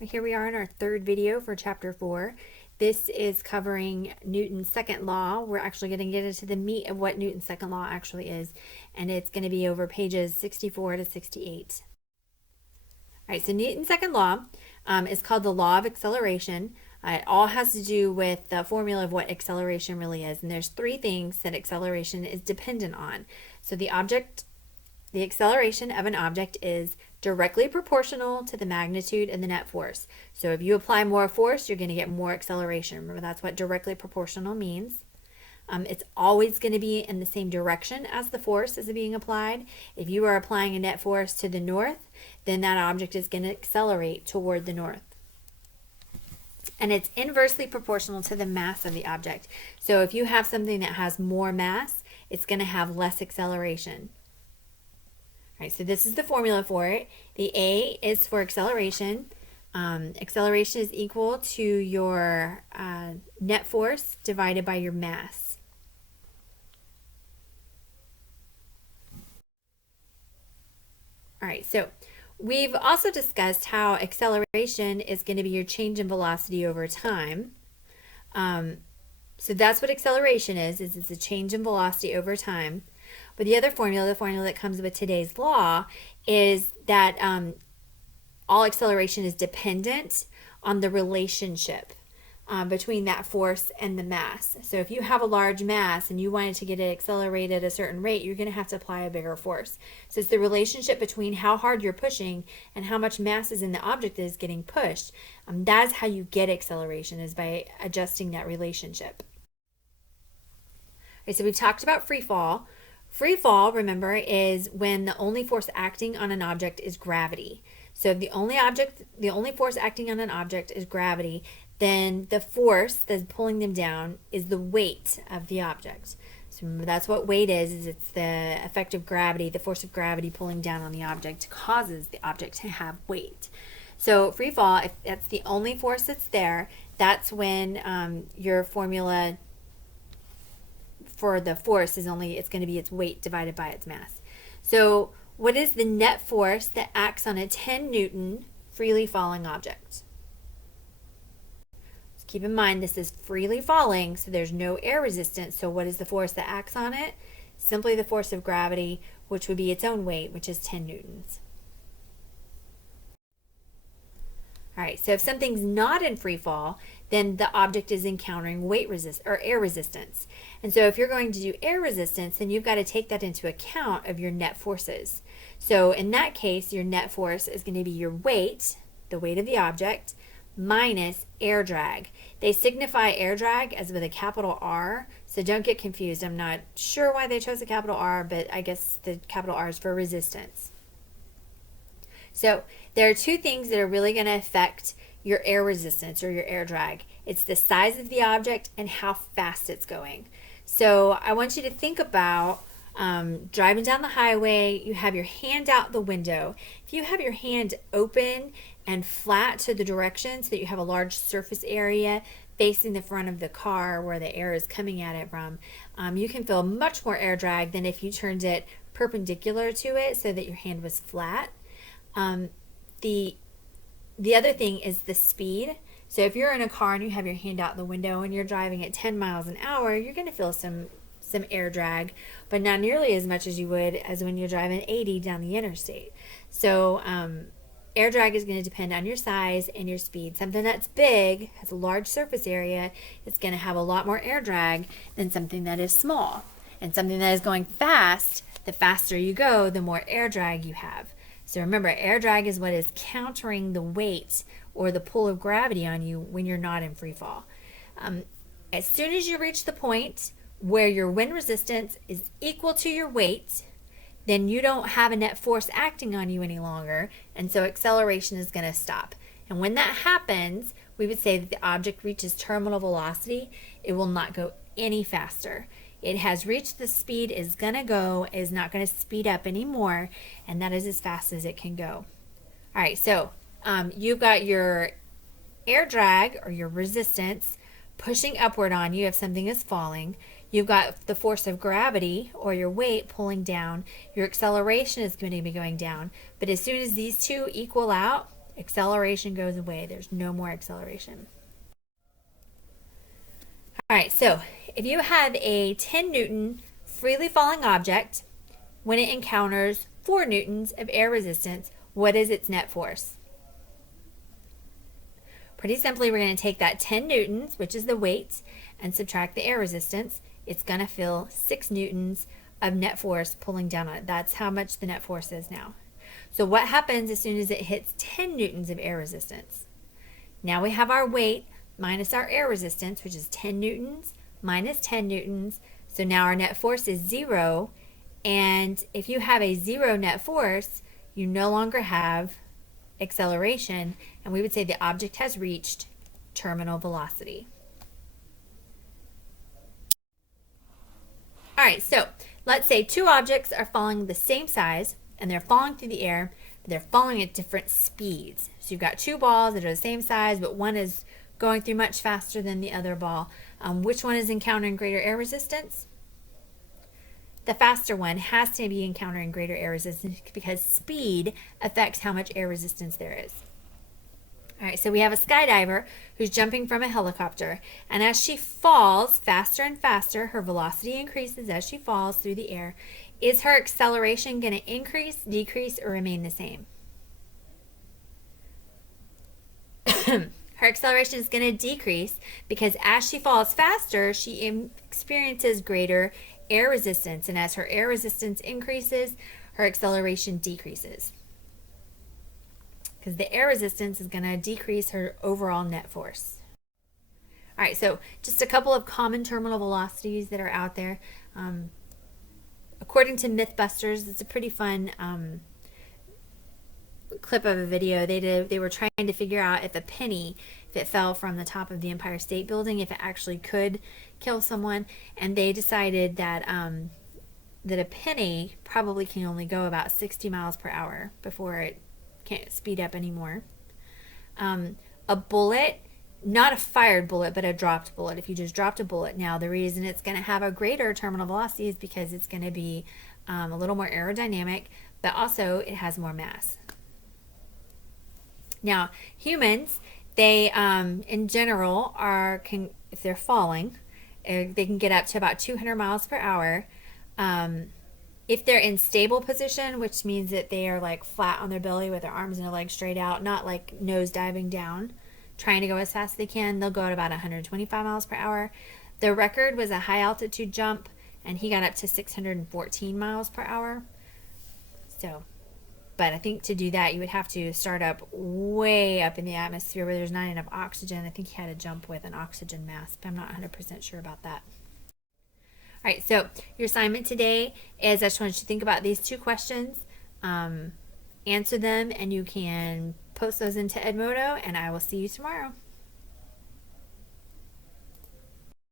Here we are in our third video for chapter 4. This is covering Newton's second law. We're actually going to get into the meat of what Newton's second law actually is, and it's going to be over pages 64 to 68. All right, so Newton's second law is called the law of acceleration. It all has to do with the formula of what acceleration really is, and there's three things that acceleration is dependent on. So the acceleration of an object is directly proportional to the magnitude of the net force. So if you apply more force, you're going to get more acceleration. Remember, that's what directly proportional means. It's always going to be in the same direction as the force is being applied. If you are applying a net force to the north, then that object is going to accelerate toward the north. And it's inversely proportional to the mass of the object. So if you have something that has more mass, it's going to have less acceleration. All right, so this is the formula for it. The A is for acceleration. Acceleration is equal to your net force divided by your mass. All right, so we've also discussed how acceleration is going to be your change in velocity over time. So that's what acceleration is it's a change in velocity over time. But the other formula, the formula that comes with today's law, is that all acceleration is dependent on the relationship between that force and the mass. So if you have a large mass and you wanted to get it accelerated at a certain rate, you're going to have to apply a bigger force. So it's the relationship between how hard you're pushing and how much mass is in the object that is getting pushed. That's how you get acceleration, is by adjusting that relationship. Okay, so we've talked about free fall. Free fall, remember, is when the only force acting on an object is gravity. So if the only force acting on an object is gravity, then the force that's pulling them down is the weight of the object. So remember, that's what weight is it's the effect of gravity, the force of gravity pulling down on the object causes the object to have weight. So free fall, if that's the only force that's there, that's when your formula for the force is it's going to be its weight divided by its mass. So what is the net force that acts on a 10 Newton freely falling object? Just keep in mind this is freely falling, so there's no air resistance. So what is the force that acts on it? Simply the force of gravity, which would be its own weight, which is 10 newtons. All right, so if something's not in free fall, then the object is encountering air resistance. And so if you're going to do air resistance, then you've got to take that into account of your net forces. So in that case, your net force is going to be your weight, the weight of the object, minus air drag. They signify air drag as with a capital R, so don't get confused. I'm not sure why they chose a capital R, but I guess the capital R is for resistance. So there are two things that are really going to affect your air resistance or your air drag. It's the size of the object and how fast it's going. So I want you to think about driving down the highway. You have your hand out the window. If you have your hand open and flat to the direction so that you have a large surface area facing the front of the car where the air is coming at it from, you can feel much more air drag than if you turned it perpendicular to it so that your hand was flat. The other thing is the speed. So if you're in a car and you have your hand out the window and you're driving at 10 miles an hour, you're going to feel some air drag, but not nearly as much as you would as when you're driving 80 down the interstate. So air drag is going to depend on your size and your speed. Something that's big, has a large surface area, is going to have a lot more air drag than something that is small. And something that is going fast, the faster you go, the more air drag you have. So remember, air drag is what is countering the weight or the pull of gravity on you when you're not in free fall. As soon as you reach the point where your wind resistance is equal to your weight, then you don't have a net force acting on you any longer, and so acceleration is going to stop. And when that happens, we would say that the object reaches terminal velocity. It will not go any faster. It has reached the speed it's going to go, is not going to speed up anymore, and that is as fast as it can go. All right, so you've got your air drag or your resistance pushing upward on you if something is falling. You've got the force of gravity or your weight pulling down. Your acceleration is going to be going down. But as soon as these two equal out, Acceleration goes away. There's no more acceleration. All right, so if you have a 10 Newton freely falling object, when it encounters 4 newtons of air resistance, what is its net force? Pretty simply, we're going to take that 10 newtons, which is the weight, and subtract the air resistance. It's going to feel 6 newtons of net force pulling down on it. That's how much the net force is now. So what happens as soon as it hits 10 newtons of air resistance? Now we have our weight minus our air resistance, which is 10 newtons minus 10 newtons. So now our net force is 0. And if you have a 0 net force, you no longer have acceleration, and we would say the object has reached terminal velocity. All right, so let's say 2 objects are falling the same size, and they're falling through the air, but they're falling at different speeds. So you've got 2 balls that are the same size, but one is going through much faster than the other ball. Which one is encountering greater air resistance? The faster one has to be encountering greater air resistance because speed affects how much air resistance there is. All right, so we have a skydiver who's jumping from a helicopter, and as she falls faster and faster, her velocity increases as she falls through the air. Is her acceleration going to increase, decrease, or remain the same? Her acceleration is going to decrease because as she falls faster, she experiences greater air resistance, and as her air resistance increases, her acceleration decreases because the air resistance is going to decrease her overall net force. All right, so just a couple of common terminal velocities that are out there. According to Mythbusters, it's a pretty fun clip of a video. They were trying to figure out if a penny, if it fell from the top of the Empire State Building, if it actually could kill someone, and they decided that that a penny probably can only go about 60 miles per hour before it can't speed up anymore. A bullet, not a fired bullet, but a dropped bullet. If you just dropped a bullet, now the reason it's going to have a greater terminal velocity is because it's going to be a little more aerodynamic, but also it has more mass. Now, humans, they in general if they're falling, they can get up to about 200 miles per hour. If they're in stable position, which means that they are like flat on their belly with their arms and their legs straight out, not like nose diving down, trying to go as fast as they can, they'll go at about 125 miles per hour. The record was a high altitude jump, and he got up to 614 miles per hour. So, but I think to do that, you would have to start up way up in the atmosphere where there's not enough oxygen. I think he had to jump with an oxygen mask, but I'm not 100% sure about that. All right, so your assignment today is I just want you to think about these 2 questions, answer them, and you can post those into Edmodo, and I will see you tomorrow.